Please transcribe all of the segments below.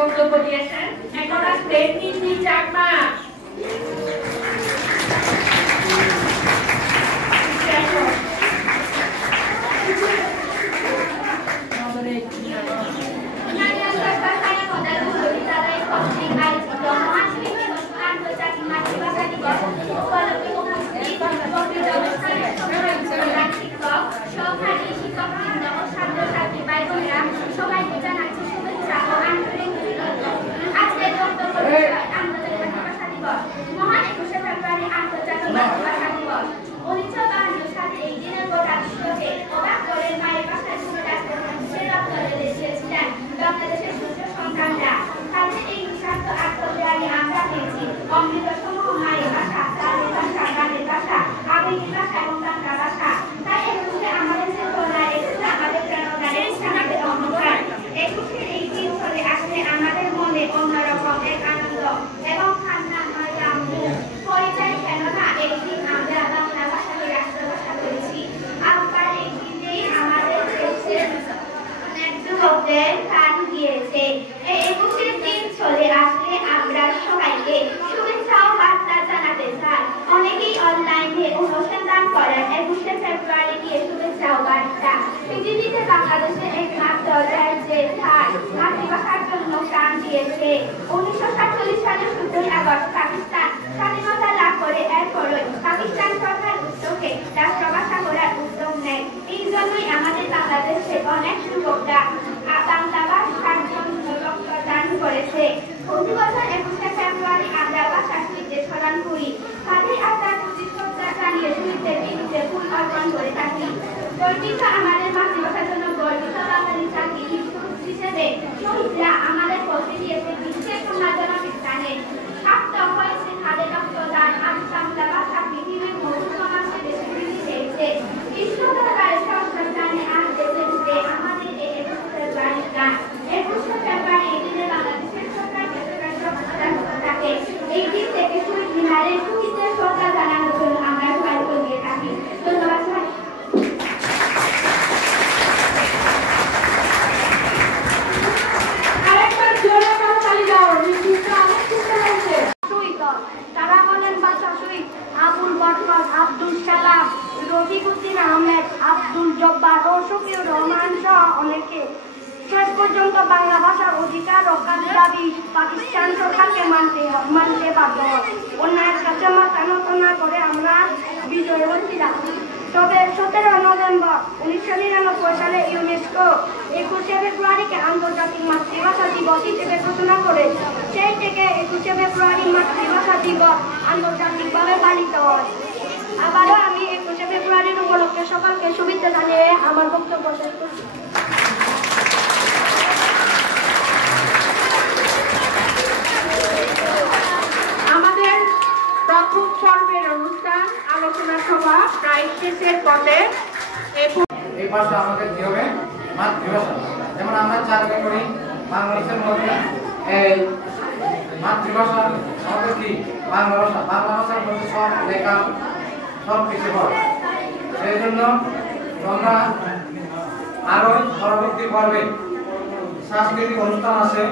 বক্তব্য দিয়েছেন। এখন আসবে তিন্নি চাকমা। সবাইকে জানাচ্ছি শুভেচ্ছা ও আন্তরিক আজকের বক্তব্য আন্তর্জাতিক ভাষা দিবস। মহান 21শে ফেব্রুয়ারি আন্তর্জাতিক মাতৃভাষা দিবস। 1952 সালে এই দিনের গোটা বিশ্বকে অবাক করে মায়ের ভাষায় সুবিধা সে দপ্তরে দেখিয়েছিলেন বাংলাদেশের সূর্য সন্তানরা। তাদের এই নিঃস্বার্থ আত্মত্যাগে আমরা পেয়েছি অমৃত সমূহ মায়ের ভাষা, তাদের ভাষা, গানের ভাষা, আবেগের ভাষা এবং বাংলা ভাষা। তাই একুশে আমাদের চেতনা, একুশে আমাদের প্রেরণা, একুশে আমাদের অহংকার। একুশে এই দিন চলে আসলে আমাদের মনে অন্যরকম এক আনন্দ এবং কান্না পরিচয়। কেননা এই দিন আমরা বাংলা ভাষাকে রাষ্ট্রভাষা করেছি। আবার এই দিনেই আমাদের দেশের অনেক যুবকদের প্রাণ দিয়েছে। এই একুশের দিন চলে আসলে আমরা সবাইকে শুভেচ্ছা ও বার্তা জানাতে চাই। অনেকেই অনলাইনে অনুসন্ধান করেন 21শে ফেব্রুয়ারি নিয়ে শুভেচ্ছা ও বার্তা। পৃথিবীতে বাংলাদেশের একমাত্র রাজ্যে মাতৃভাষার জন্য প্রাণ দিয়েছে। 1947 সালের 17 আগস্ট পাকিস্তান স্বাধীনতা লাভ করে এরপরই পাকিস্তান সরকার উদ্যোগে রাষ্ট্রভাষা করার উদ্যোগ নেয়। এই জন্যই আমাদের বাংলাদেশের অনেক যুবকরা বাংলা ভাষার জন্য রক্তদান করেছে। প্রতি বছর 21শে ফেব্রুয়ারি আমরা ভাষা শহীদদের স্মরণ করি। তাদের আত্মার প্রতি শ্রদ্ধা জানিয়ে শহীদদের বিরুদ্ধে ফুল অর্পণ করে থাকি। গর্বিত আমাদের মাতৃভাষার জন্য গর্বিত বাঙালি জাতি হিসেবে শহীদরা আমাদের পথে দিয়েছে বিশ্বের সমাজনা বিজ্ঞানে। প্রাপ্ত হয়েছে তাদের রক্তদান। আজ বাংলা ভাষা পৃথিবীর বহু সমাজে বেশি বৃদ্ধি পেয়েছে। বিশ্ব দরবারে সর্বস্থানে আজ দেশে দেশে আমাদের এই 21শে ফেব্রুয়ারি গান। 21শে ফেব্রুয়ারি এই দিনে বাংলাদেশের সরকার থাকে। এই দিন থেকে শহীদ মিনারে শহীদদের শ্রদ্ধা জানানোর জন্য আমরা সবাই দিয়ে থাকি। ধন্যবাদ। তারা হলেন বাদশা শহীদ আবুল বরকত, আব্দুল সালাম, রফিকুদ্দিন আহমেদ, আব্দুল জব্বার ও শফিউর রহমান সহ অনেকে। শেষ পর্যন্ত বাংলা ভাষার অধিকার রক্ষার দাবি পাকিস্তান সরকারকে মানতে বাধ্য। অন্যায়ের কাছে মাথা নত না করে আমরা বিজয় হচ্ছিলাম। তবে 17 নভেম্বর 1999 সালে ইউনেস্কো 21শে ফেব্রুয়ারিকে আন্তর্জাতিক মাতৃভাষা দিবস হিসেবে ঘোষণা করে সেই থেকে 21শে ফেব্রুয়ারি মাতৃভাষা দিবস আন্তর্জাতিকভাবে পালিত হয়। আবারও আমি 21শে ফেব্রুয়ারির উপলক্ষে সকলকে শুভেচ্ছা জানিয়ে আমার বক্তব্য শেষ করছি। আমাদের প্রথম পর্বের অনুষ্ঠান আলোচনা সভা প্রায় শেষের পথে। এই ভাষা আমাদের কি হবে? মাতৃভাষা। যেমন আমরা চাকরি করি বাংলাদেশের মধ্যে এই মাতৃভাষা আমাদের কি বাংলা ভাষা। বাংলা ভাষার মধ্যে সব লেখা সব কিছু হয়। সেই জন্য তোমরা আরো পরবর্তী পর্বে সাংস্কৃতিক অনুষ্ঠান আছে।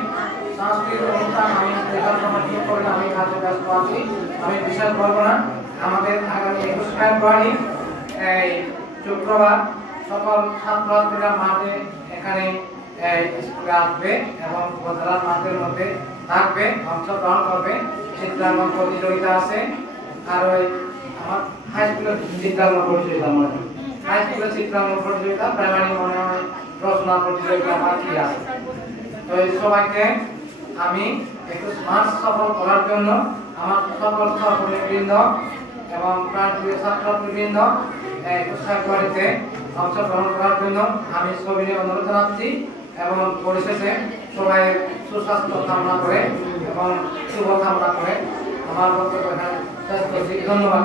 সাংস্কৃতিক অনুষ্ঠান আমি দেখার সময় ঠিক করে আমি কাজে ব্যস্ত আছি, আমি বিশেষ করবো না। আমাদের আগামী 21শে ফেব্রুয়ারি এই শুক্রবার সকল ছাত্রছাত্রীরা মাঠে এখানে স্কুলে আসবে এবং উপজেলার মাঠের মধ্যে থাকবে, অংশগ্রহণ করবে। চিত্রাঙ্কন প্রতিযোগিতা আছে। আর ওই আমার হাই স্কুলের চিত্রাঙ্কন প্রতিযোগিতা, হাই স্কুলের চিত্রাঙ্কন প্রতিযোগিতা, প্রাইমারি মনে হয় রচনা প্রতিযোগিতা বাকি আছে। তো এই সবাইকে আমি একটু স্মার্ট সফল করার জন্য আমার সকল সহকর্মীবৃন্দ এবং প্রান্তীয় ছাত্রছাত্রীবৃন্দ 21শে ফেব্রুয়ারিতে অংশগ্রহণ করার জন্য আমি সবিনয় অনুরোধ জানাচ্ছি এবং পরিশেষে সবাই সুস্বাস্থ্য কামনা করে এবং শুভ কামনা করে আমার বক্তব্য এখানে শেষ করছি। ধন্যবাদ।